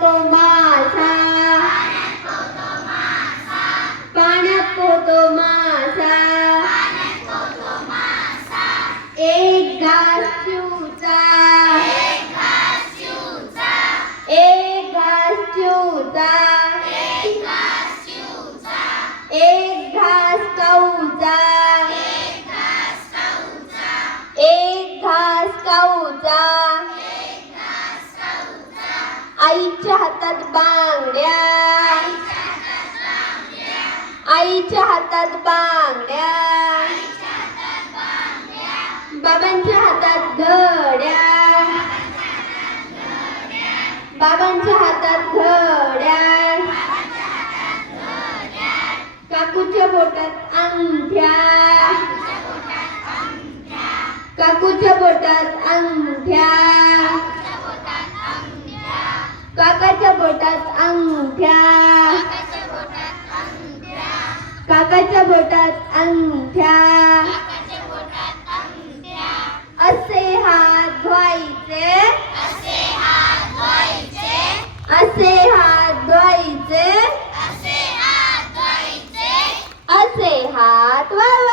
पोहतो मासा, पाण्यात पोहतो मासा, एक घास चिवचा, एक घास चिवचा, एक घास काऊचा, एक घास काऊचा, आईच्या हातात बांगड्या, आईच्या हातात बांगड्या, बाबांच्या हातात घड्या, बाबांच्या हातात घड्या, काकूच्या बोटात अंगठ्या, काकूच्या बोटात अंगठ्या, काकाच्या बोटात अंगठ्या, काकाच्या बोटात अंगठ्या, असे हात धुवायचे, असे हात धुवायचे, असे हात धुवायचे, असे हात वळवायचे.